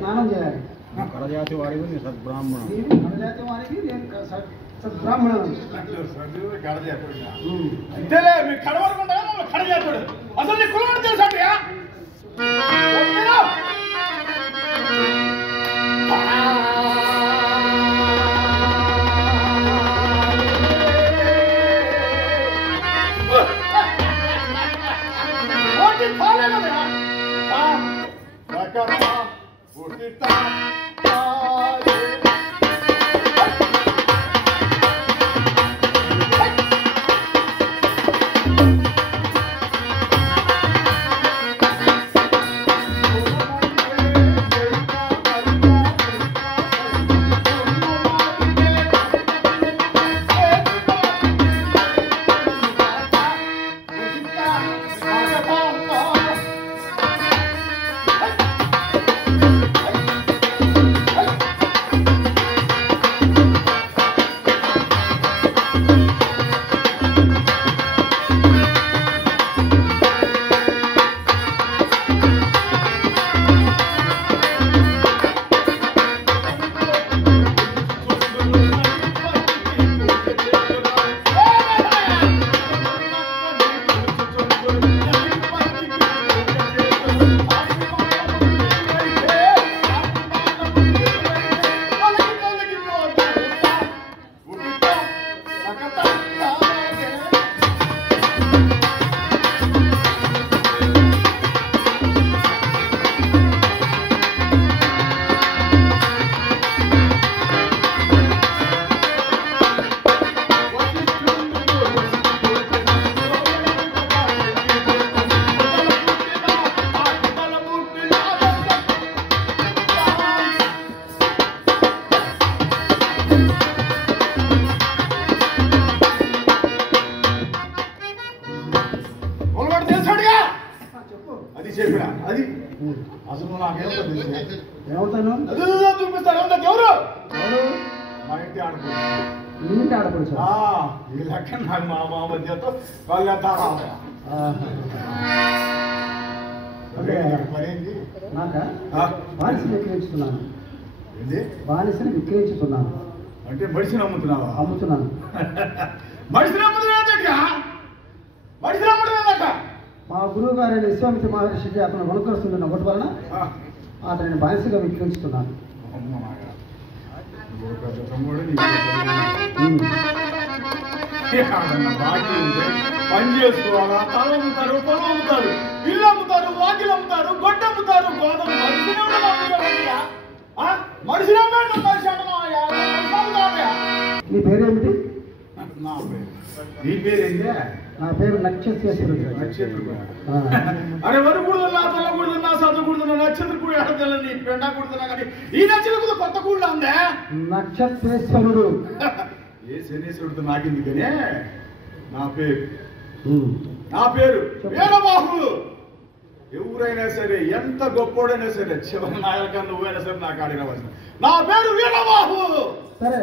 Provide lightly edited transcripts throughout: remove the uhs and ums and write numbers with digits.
స్నానం చేయాలి. కడజాతి వాడివి నీ సద్బ్రాహ్మణం. కడజాతి వాడికి నేను సద్బ్రాహ్మణం. అంతేలే మీ కడవరకుండా కడజాతుడు అసలు నీ కులం తెలుసా? అది చెప్పిన అది అసలు ఏమవుతాను చూపిస్తాను ఎవరు మా ఇంటి ఇంటి ఆడపడుచు ఈ లెక్క నాకు మా మధ్యతో వాళ్ళంతా నాకా బానిసని విక్రయించుతున్నాను. ఏంటి బానిసని విక్రయించుతున్నాను అంటే మడిసిని అమ్ముతున్నావా? అమ్ముతున్నాను. మడిసిని అమ్ముతున్నా మడిసిని అమ్ముతున్నా మా గురువు గారైన విశ్వామిత్ర మహర్షికి అతను వణుకొస్తున్న ఒకటి వలన అతనిని బానిసగా విక్రయించుతున్నాను. పని చేసుకోవాలా? తల అమ్ముతారు, పొలం అమ్ముతారు, ఇల్లు అమ్ముతారు, వాకిలు అమ్ముతారు, గొడ్డ అమ్ముతారు, గోధుమ మనిషి నీ పేరేమిటి? నా పేరు. నీ పేరేంటే? నా పేరు నక్షత్రేశ్వరుడు. అరే వరు కూడుతున్నా, తల్ల కూడుతున్నా, సత్తు కూడుతున్నా, నక్షత్ర కూడి ఆడతల నీ పెండ కూడుతున్నా కానీ ఈ నక్షత్ర కొత్త కూడలా ఉందే. నక్షత్రేశ్వరుడు. ఏ శనేశ్వరుడితో నాకెందుకనే? నా పేరు వీరబాహు. ఎవరైనా సరే, ఎంత గొప్పోడైనా సరే, చివరి నాయక నువ్వైనా సరే నాకు ఆడినవలసిన నా పేరు వీరబాహు. సరే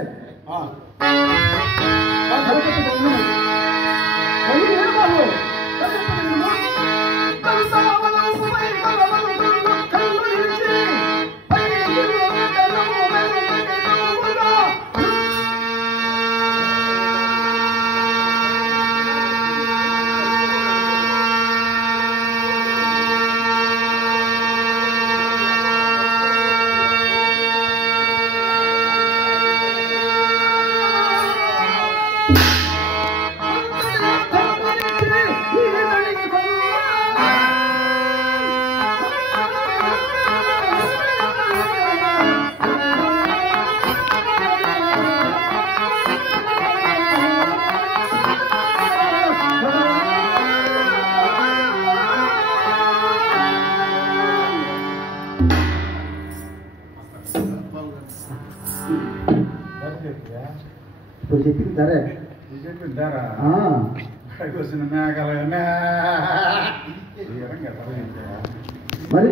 ఇప్పుడు చెప్పింది ధరే. చెప్పిందారా? వచ్చిన మేఘాల మరి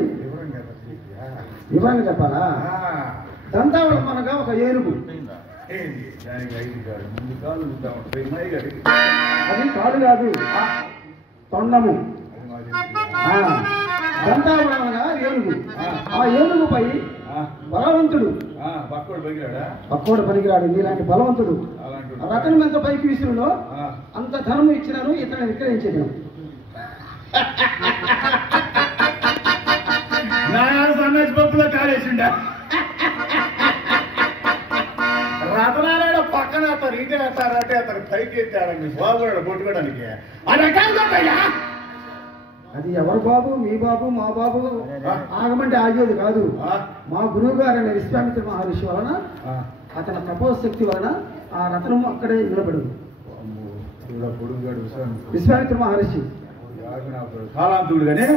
వివరంగా చెప్పాలా? దంతావళం అనగా ఒక ఏనుగు. అది కాదు కాదు, తొండము. దంతావళం అనగా ఏనుగు. ఆ ఏనుగుపై బలవంతుడు. పక్కోడు పనికిరాడా? పక్కోడు పనికిరాడు. నీలాంటి బలవంతుడు. రతనం ఎంత పైకి విసురులో అంత ధనము ఇచ్చినాను, ఇతను విక్రయించేది. సన్నజ్ పప్పులో కాలేసిండా రతనారాయణ పక్కన అతను ఇటే వేస్తారంటే అతను పైకి ఎత్తాడని బాబు కొట్టుకోవడానికి అది ఎవరు బాబు? మీ బాబు, మా బాబు. ఆగమంటే ఆగేది కాదు. మా గురువు గారు అనే విశ్వామిత్ర మహర్షి వలన, అతని తపోశక్తి వలన ఆ రత్నం అక్కడే నిలబడింది. విశ్వామిత్ర మహర్షి కాలాంతుడుగానే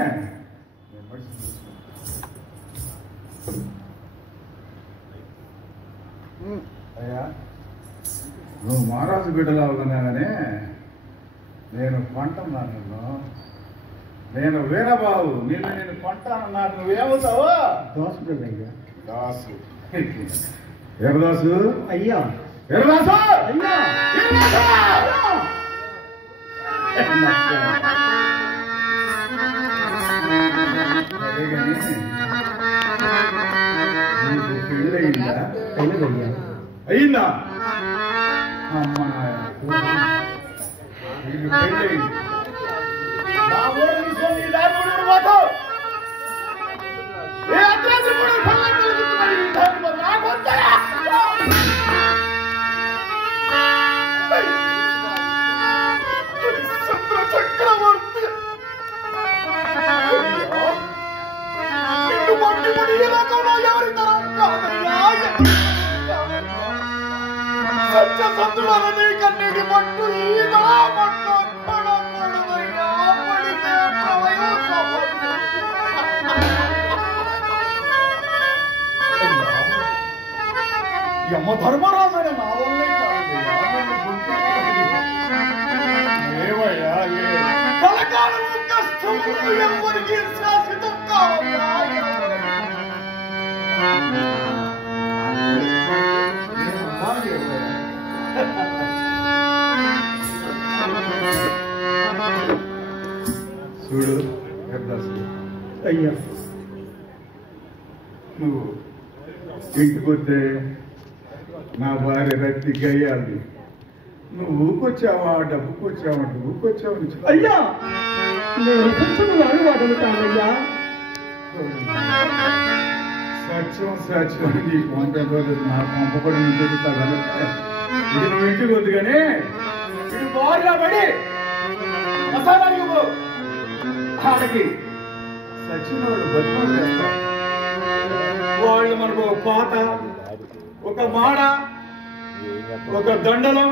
అయ్యా, నువ్వు మహారాజు బిడ్డలా ఉన్నాగానే నేను కొంటున్నాను. నేను వీరబాబు, నేను కొంటానన్నాను. నువ్వేమవుతావా? దోసుడయ్యా. దాసు. వీరదాసు అయ్యా. వీరదాసు అయ్యా. పెళ్ళయిందా? అయ్యా. అయిందా? అమ్మ పెళ్ళయింది. నా ఊరు తీసుకొని ఈ దారి ఊరు పోతావు. ఏ అడ్రస్ కూడా చక్రవర్తి నిన్ను మట్టి ముడి ఈ లోకంలో ఎవరి తరం కాదయ్యా. సత్య సంతులను నీ కన్నీటి పట్టు ఈదా పట్టు పడకూడదయ్యా. పడితే యమ ధర్మరాజు నా వల్లే ఏవయ్యా కలకాలము కష్టములు ఎవరికి శాశ్వతం కావయ్యా. చూడు అయ్యా, నువ్వు ఇంటికొస్తే నా భార్య రక్తి గయ్యాలి. నువ్వు ఊకొచ్చావా, డబ్బుకొచ్చావా, ఊకొచ్చావా? అయ్యా, నేను సత్యము అడుగుతానయ్యా. సత్యం సత్యం నీ కొంత నా పంపకూడదు నుంచి చెబుతావా? ఇది నువ్వు ఇంటికి వద్దు కానీ ఇది బాగా పడి మసాలాకి ఆడకి సచిన వాళ్ళు బతుకులు చేస్తారు. వాళ్ళు మనకు ఒక పాత, ఒక మాడ, ఒక దండలం,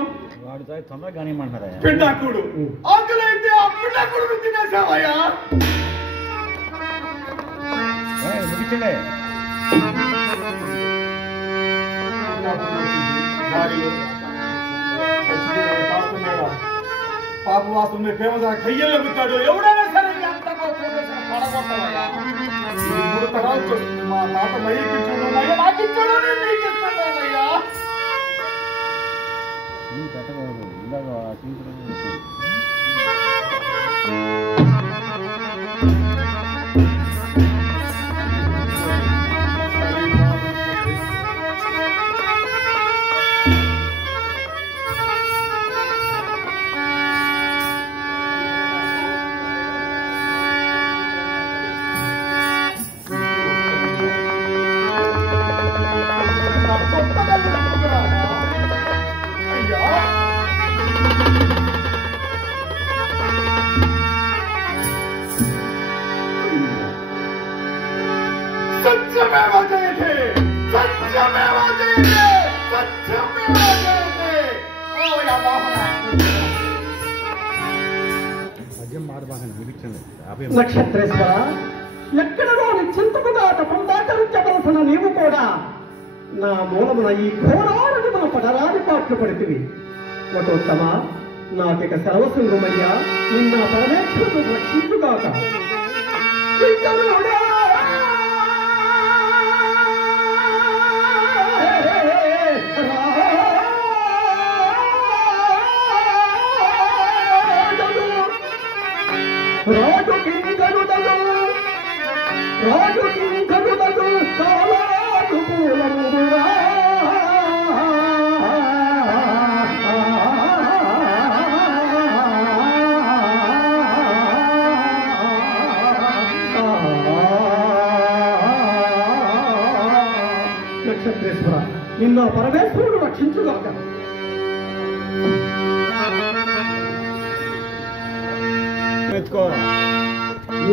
తొందరగా కానివ్వమంటారా? పిండాకుడు. ఆకలైతే ఆ పిండాకుడు తినేసావయ్యా. ముగించండి. పాప వాసన ఫేమస్ కయ్యల్లో గుర్తాడు. ఎవడైనా సరే పడగొట్టవయ్యా. 3 తరాలు చూస్తుంది. మా తాత మయ్యకిచ్చాడు, మయ్య నాకిచ్చాడు, నేను నీకిస్తున్నానయ్యా. పెట్టకూడదు. ఇందాక सत्यमेव जयते, सत्यमेव जयते, सत्यमेव जयते. ओ या बाबा మద్యం మారబాకండి. ముగించండి. నక్షత్రేశ్వర, ఎక్కడో నిశ్చింతముగా తపం దాచరించవలసిన నీవు కూడా నా మూలమున ఈ ఘోరాలను మన పడరాని పాటలు పడుతుంది. వటోత్తమ, నాకిక సర్వసింహమయ్యా, నిన్న పరమేశ్వరుడు రక్షించుగాక. రాజు కింకరుడలు కాలాల పరమేశ్వరుడు రక్షించుగాక. ఎత్తుకో ఏ